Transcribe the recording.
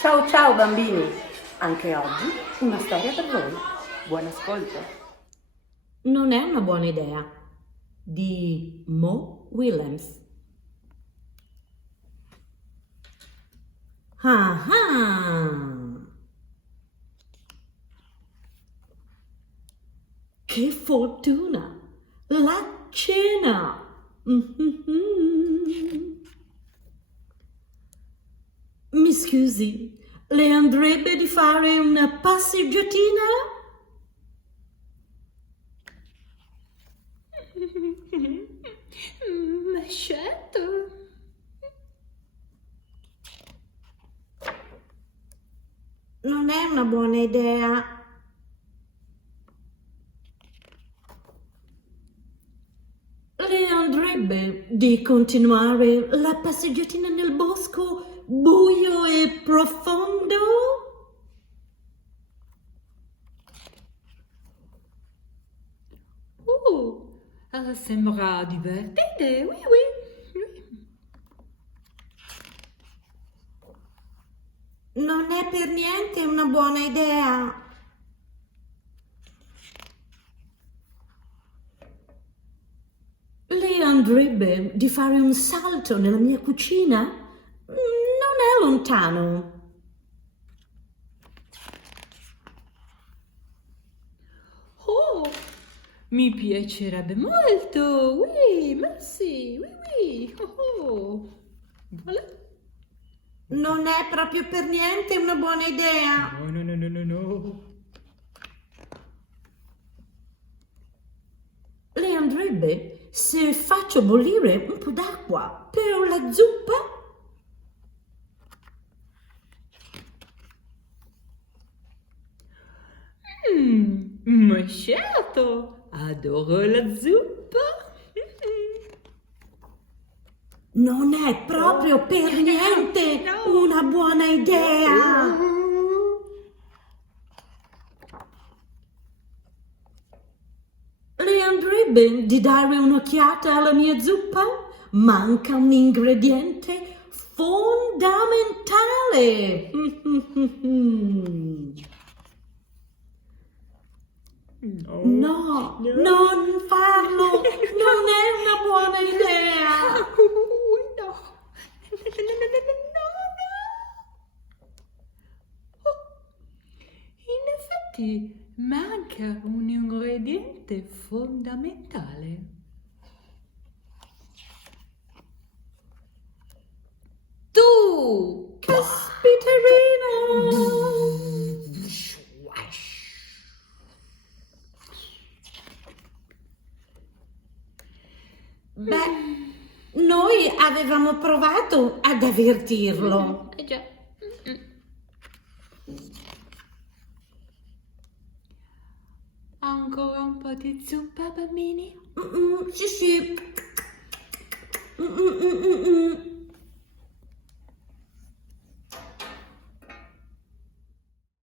Ciao ciao bambini, anche oggi una storia per voi. Buon ascolto. Non è una buona idea di Mo Willems. Ah ah! Che fortuna! La cena! Mi scusi, le andrebbe di fare una passeggiatina? Ma certo. Non è una buona idea. Le andrebbe di continuare la passeggiatina nel bosco buio e profondo? Sembra divertente, oui, oui. Non è per niente una buona idea. Le andrebbe di fare un salto nella mia cucina? Non è lontano. Oh, mi piacerebbe molto, oui, merci, oui, oui. Oh. Voilà. Non è proprio per niente una buona idea. No. Le andrebbe se faccio bollire un po' d'acqua per la zuppa? Ma certo, adoro la zuppa. Non è proprio per niente No. una buona idea. Le andrebbe di dare un'occhiata alla mia zuppa? Manca un ingrediente fondamentale. No, non farlo, non è una buona idea. No. Oh, in effetti manca un ingrediente fondamentale. Tu! Caspiterina! Beh, noi avevamo provato ad avvertirlo. Già. Ancora un po' di zuppa, bambini? Sì.